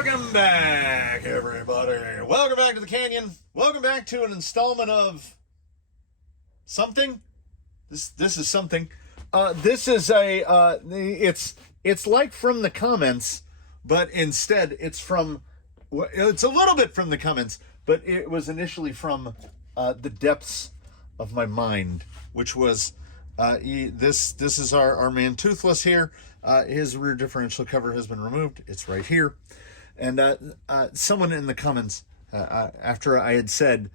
Welcome back, everybody. Welcome back to the Canyon. Welcome back to an installment of something. This is something. This is a it's like from the comments, but instead it's a little bit from the comments, but it was initially from the depths of my mind, which was this is our man Toothless here. His rear differential cover has been removed. It's right here. And someone in the comments, after I had said,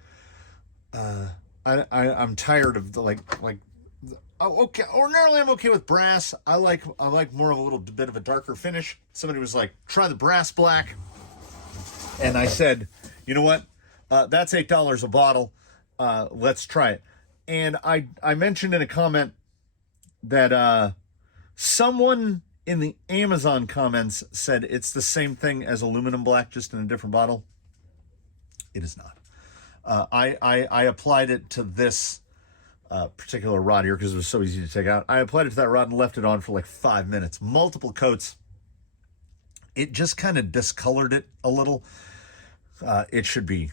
I'm tired of okay, ordinarily I'm okay with brass. I like more of a little bit of a darker finish. Somebody was like, try the brass black. And I said, you know what? That's $8 a bottle. Let's try it. And I mentioned in a comment that someone in the Amazon comments said it's the same thing as aluminum black, just in a different bottle. It is not. I applied it to this particular rod here because it was so easy to take out. I applied it to that rod and left it on for like 5 minutes. Multiple coats. It just kind of discolored it a little. It should be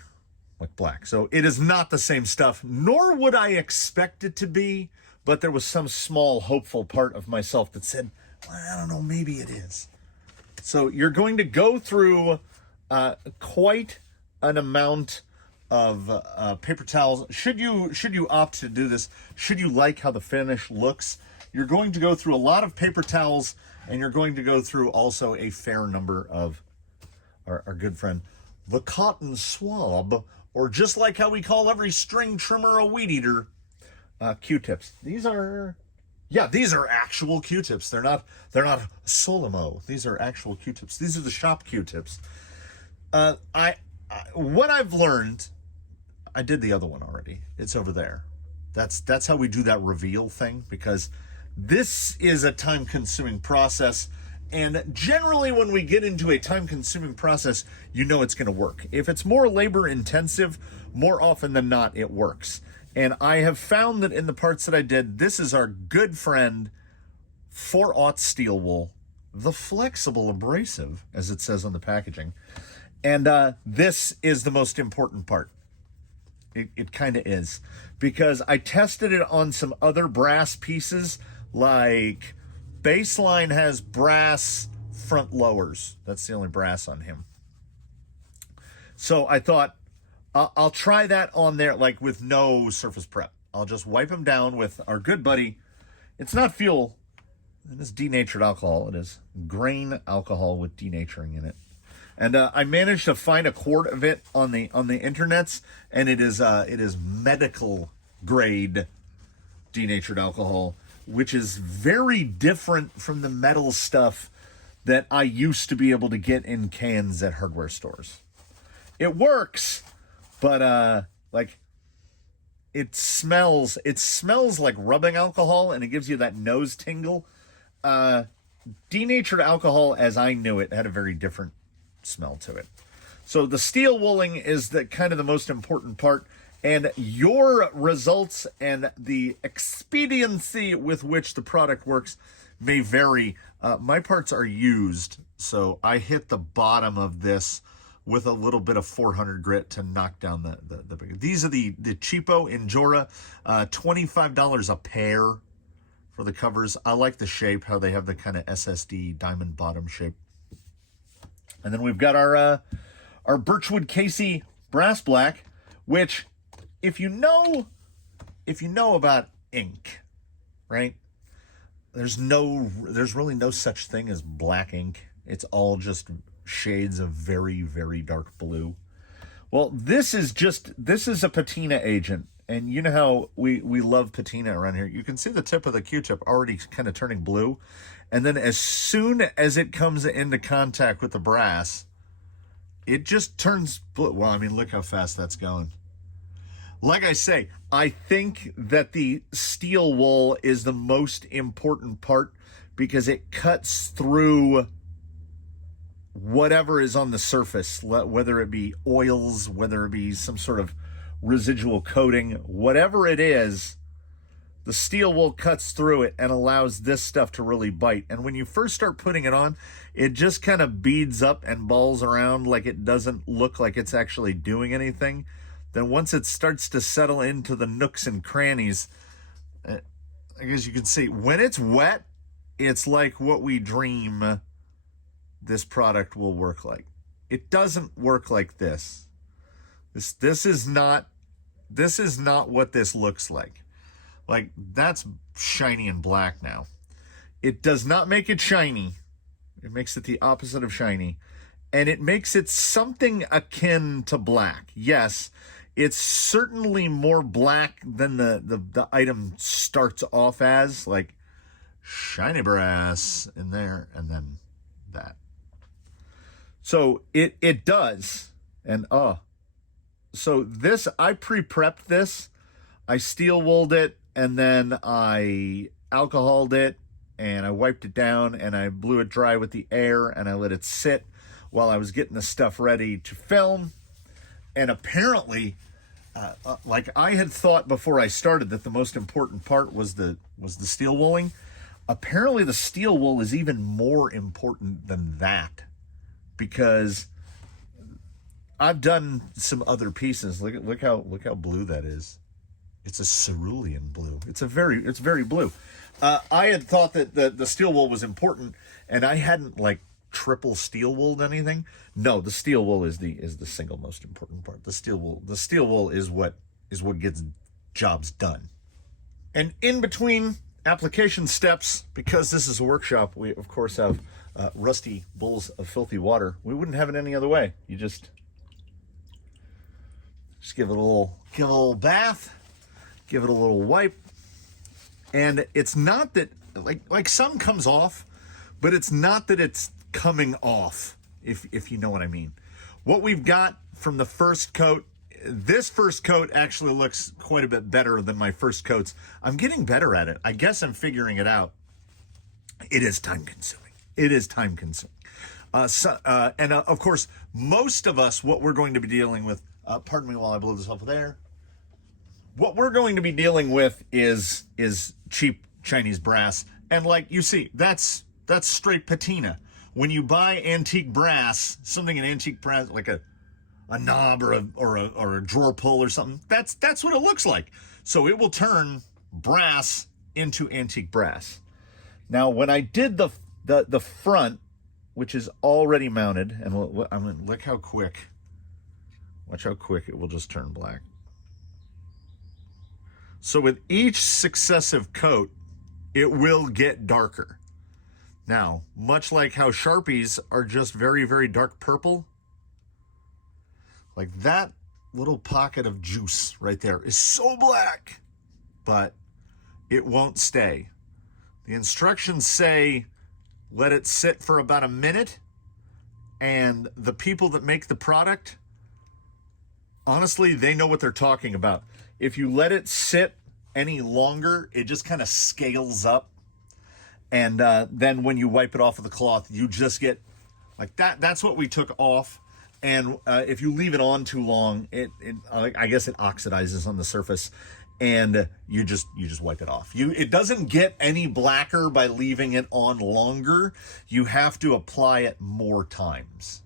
like black. So it is not the same stuff, nor would I expect it to be, but there was some small hopeful part of myself that said, well, I don't know, maybe it is. So you're going to go through quite an amount of paper towels. Should you opt to do this, should you like how the finish looks, you're going to go through a lot of paper towels, and you're going to go through also a fair number of our good friend, the cotton swab, or just like how we call every string trimmer a weed eater, Q-tips. These are actual Q-tips. They're not Solimo. These are actual Q-tips. These are the shop Q-tips. What I've learned, I did the other one already. It's over there. That's how we do that reveal thing, because this is a time-consuming process. And generally when we get into a time-consuming process, you know it's going to work. If it's more labor-intensive, more often than not, it works. And I have found that in the parts that I did, this is our good friend 4/0 steel wool, the flexible abrasive, as it says on the packaging. And this is the most important part. It kind of is. Because I tested it on some other brass pieces, like Baseline has brass front lowers. That's the only brass on him. So I thought, I'll try that on there, like with no surface prep. I'll just wipe them down with our good buddy. It's not fuel. It is denatured alcohol. It is grain alcohol with denaturing in it. And I managed to find a quart of it on the internets, and it is medical grade denatured alcohol, which is very different from the metal stuff that I used to be able to get in cans at hardware stores. It works, but like it smells like rubbing alcohol, and it gives you that nose tingle. Denatured alcohol, as I knew it, had a very different smell to it. So the steel wooling is the kind of the most important part, and your results and the expediency with which the product works may vary. My parts are used, so I hit the bottom of this with a little bit of 400 grit to knock down the big. These are the cheapo Injora, $25 a pair for the covers. I like the shape, how they have the kind of SSD diamond bottom shape. And then we've got our Birchwood Casey Brass Black, which, if you know about ink, right? There's really no such thing as black ink. It's all just shades of very, very dark blue. Well, this is a patina agent, and you know how we love patina around here. You can see the tip of the Q-tip already kind of turning blue, and then as soon as it comes into contact with the brass, it just turns blue. Well, I mean, look how fast that's going. Like I say, I think that the steel wool is the most important part because it cuts through whatever is on the surface, whether it be oils, whether it be some sort of residual coating, whatever it is, the steel wool cuts through it and allows this stuff to really bite. And when you first start putting it on, it just kind of beads up and balls around like it doesn't look like it's actually doing anything. Then once it starts to settle into the nooks and crannies, I guess you can see, when it's wet, it's like what we dream this product will work like. It doesn't work like this. This is not what this looks like. Like, that's shiny and black now. It does not make it shiny. It makes it the opposite of shiny. And it makes it something akin to black. Yes, it's certainly more black than the item starts off as, like shiny brass in there, and then that. So it does. And so this, I pre-prepped this. I steel wooled it, and then I alcoholed it, and I wiped it down, and I blew it dry with the air, and I let it sit while I was getting the stuff ready to film. And apparently, like I had thought before I started that the most important part was the steel wooling. Apparently the steel wool is even more important than that, because I've done some other pieces. Look how blue that is. It's a cerulean blue. It's very blue. I had thought that the steel wool was important, and I hadn't like triple steel wooled anything. No, the steel wool is the single most important part. The steel wool is what gets jobs done. And in between application steps, because this is a workshop, we of course have rusty bowls of filthy water. We wouldn't have it any other way. You just give it a little bath, give it a little wipe. And it's not that like some comes off, but it's not that it's coming off, if you know what I mean. What we've got from the first coat, this first coat actually looks quite a bit better than my first coats. I'm getting better at it. I guess I'm figuring it out. It is time consuming. And of course, most of us, what we're going to be dealing with, pardon me while I blow this up with air. What we're going to be dealing with is cheap Chinese brass. And like you see, that's straight patina. When you buy antique brass, something in antique brass, like a knob or a drawer pull or something, that's what it looks like. So it will turn brass into antique brass. Now, when I did the front, which is already mounted, and look how quick. Watch how quick it will just turn black. So with each successive coat, it will get darker. Now, much like how Sharpies are just very, very dark purple, like that little pocket of juice right there is so black, but it won't stay. The instructions say let it sit for about a minute, and the people that make the product, honestly, they know what they're talking about. If you let it sit any longer, it just kind of scales up. And then when you wipe it off with a cloth, you just get like that. That's what we took off. And if you leave it on too long, I guess it oxidizes on the surface, and you just wipe it off. It doesn't get any blacker by leaving it on longer. You have to apply it more times.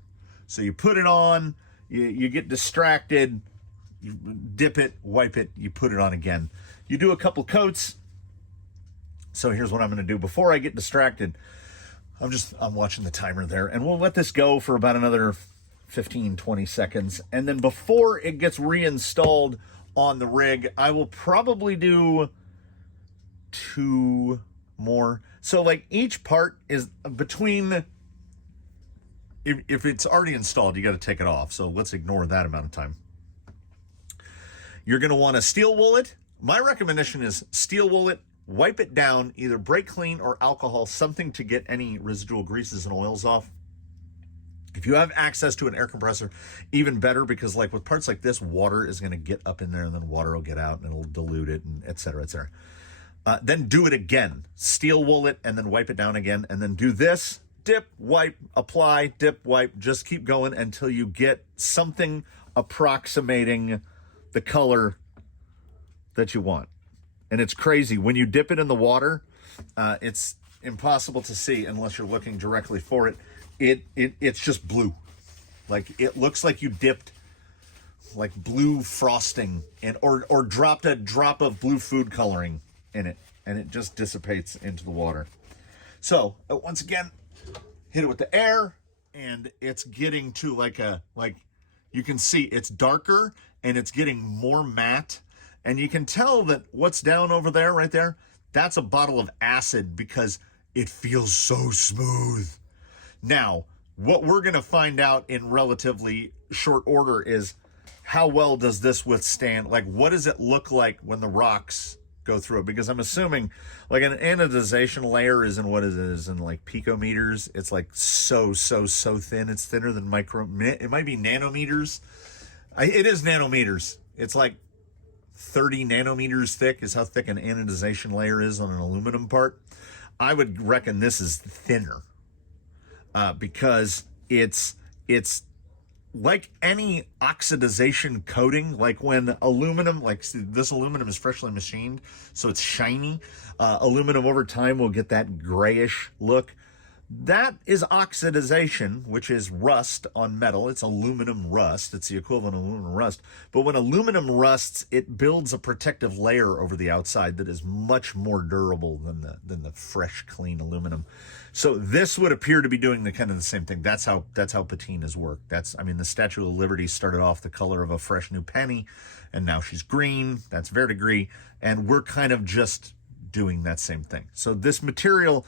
So you put it on, you get distracted, you dip it, wipe it, you put it on again. You do a couple coats. So here's what I'm going to do before I get distracted. I'm watching the timer there, and we'll let this go for about another 15, 20 seconds. And then before it gets reinstalled on the rig, I will probably do 2 more. So like each part is between, if it's already installed, you got to take it off. So let's ignore that amount of time. You're going to want to steel wool it. My recommendation is steel wool it, wipe it down, either brake clean or alcohol, something to get any residual greases and oils off. If you have access to an air compressor, even better, because like with parts like this, water is going to get up in there, and then water will get out and it'll dilute it, and et cetera, et cetera. Then do it again. Steel wool it and then wipe it down again, and then do this. Dip, wipe, apply, dip, wipe. Just keep going until you get something approximating the color that you want. And it's crazy. When you dip it in the water, it's impossible to see unless you're looking directly for it. It's just blue. Like, it looks like you dipped like blue frosting or dropped a drop of blue food coloring in it, and it just dissipates into the water. So once again, hit it with the air, and it's getting to like you can see it's darker and it's getting more matte, and you can tell that what's down over there, right there, that's a bottle of acid because it feels so smooth. Now, what we're going to find out in relatively short order is how well does this withstand, like what does it look like when the rocks go through it? Because I'm assuming like an anodization layer is in what it is in like picometers. It's like so thin. It's thinner than it might be nanometers. It is nanometers. It's like 30 nanometers thick is how thick an anodization layer is on an aluminum part. I would reckon this is thinner. Because it's like any oxidization coating, like when aluminum, like this aluminum is freshly machined, so it's shiny. Aluminum over time will get that grayish look. That is oxidization, which is rust on metal. It's aluminum rust. It's the equivalent of aluminum rust. But when aluminum rusts, it builds a protective layer over the outside that is much more durable than the fresh, clean aluminum. So this would appear to be doing the kind of the same thing. That's how patinas work. The Statue of Liberty started off the color of a fresh new penny, and now she's green. That's verdigris, and we're kind of just doing that same thing. So this material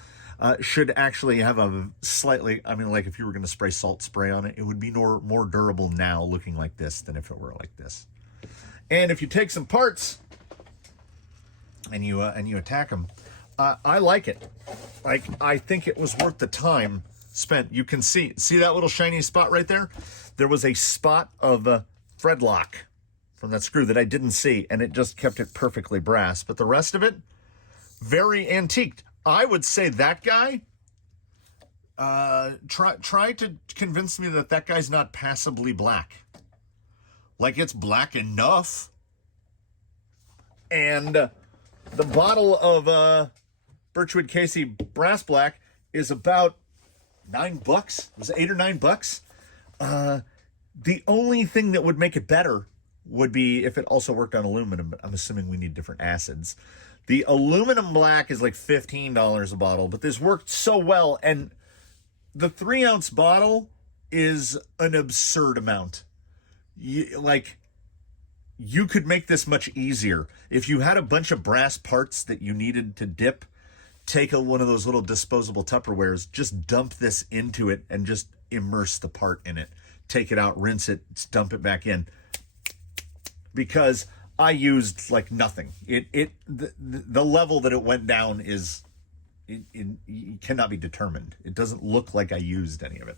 should actually have a slightly, like if you were going to spray salt spray on it, it would be more durable now looking like this than if it were like this. And if you take some parts and you attack them, I like it. Like, I think it was worth the time spent. You can see that little shiny spot right there? There was a spot of thread lock from that screw that I didn't see, and it just kept it perfectly brass. But the rest of it, very antiqued. I would say that guy, try to convince me that guy's not passably black. Like, it's black enough. And the bottle of Birchwood Casey Brass Black is about $9. It was $8 or $9. The only thing that would make it better would be if it also worked on aluminum, but I'm assuming we need different acids. The aluminum black is like $15 a bottle, but this worked so well, and the 3-ounce bottle is an absurd amount. You could make this much easier. If you had a bunch of brass parts that you needed to dip, take one of those little disposable Tupperwares, just dump this into it and just immerse the part in it. Take it out, rinse it, dump it back in. Because I used like nothing. The level that it went down is it cannot be determined. It doesn't look like I used any of it.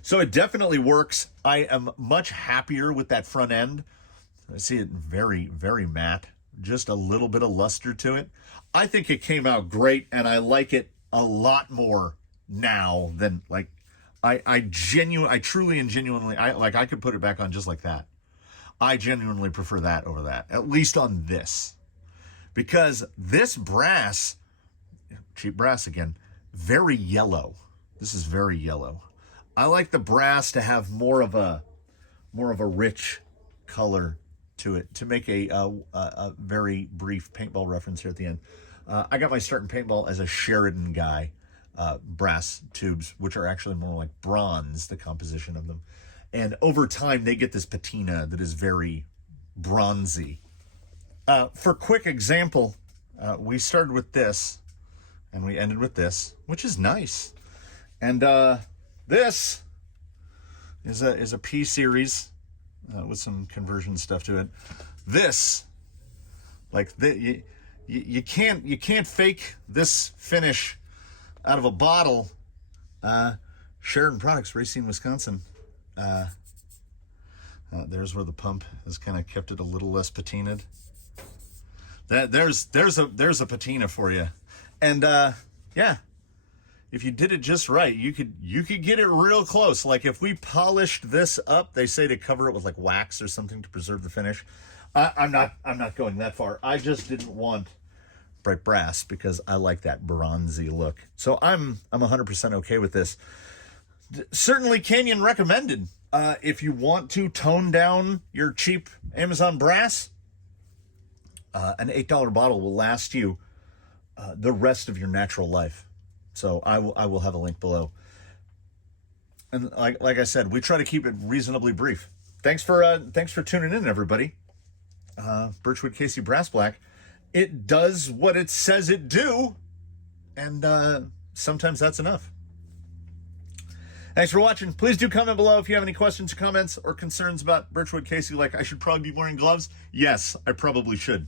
So it definitely works. I am much happier with that front end. I see it very, very matte. Just a little bit of luster to it. I think it came out great, and I like it a lot more now than like I truly and genuinely I could put it back on just like that. I genuinely prefer that over that, at least on this. Because this brass, cheap brass again, very yellow. This is very yellow. I like the brass to have more of a rich color to it, to make a very brief paintball reference here at the end. I got my start in paintball as a Sheridan guy, brass tubes, which are actually more like bronze, the composition of them. And over time, they get this patina that is very bronzy. For quick example, we started with this, and we ended with this, which is nice. And this is a P series with some conversion stuff to it. This, like you can't fake this finish out of a bottle. Sheridan Products, Racine, Wisconsin. There's where the pump has kind of kept it a little less patinaed. There's a patina for you, and yeah, if you did it just right, you could get it real close. Like if we polished this up, they say to cover it with like wax or something to preserve the finish. I'm not going that far. I just didn't want bright brass because I like that bronzy look. So I'm 100% okay with this. Certainly Canyon recommended. If you want to tone down your cheap Amazon brass, an $8 bottle will last you the rest of your natural life. So I will have a link below. And like I said, we try to keep it reasonably brief. Thanks for tuning in, everybody. Birchwood Casey Brass Black. It does what it says it do, and sometimes that's enough. Thanks for watching. Please do comment below if you have any questions, comments, or concerns about Birchwood Casey. Like, I should probably be wearing gloves. Yes, I probably should.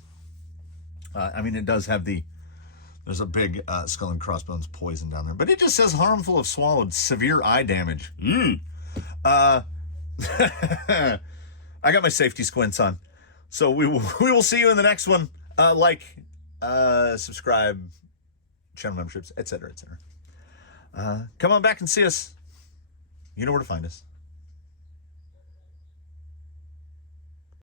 I mean, it does have there's a big skull and crossbones poison down there, but it just says harmful if swallowed, severe eye damage. I got my safety squints on. So we will see you in the next one. Subscribe, channel memberships, etc., etc. Come on back and see us. You know where to find us.